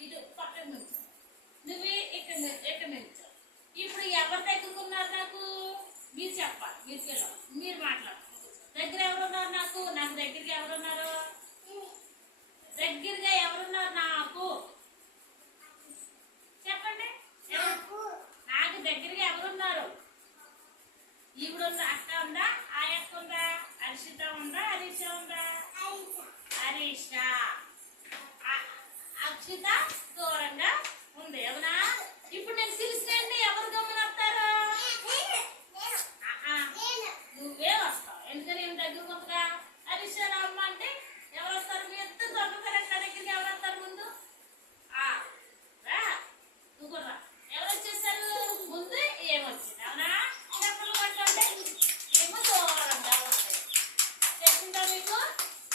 ఇటు పక్కన నుంచి నువ్వు ఇక్కడ ఇక్కడ నుంచి ఇప్పుడు ఎవరు దగ్గరుకున్నారు నాకు మీరు చెప్పాలి మీరు మాట్లాడాలి దగ్గర ఎవరున్నారు నాకు దగ్గరగా ఎవరున్నారు దగ్గరగా ఎవరున్నారు నాకు చెప్పండి నాకు దగ్గరగా ఎవరున్నారు ఈవిడ ఉందా అక్క ఉందా ఆ అక్క ఉందా హర్షిత ఉందా హరీష ఉందా హరీష అక్షిత దూరంగా ఉంది అవునా ఇప్పుడు నేను పిలిచినండి ఎవరు గమన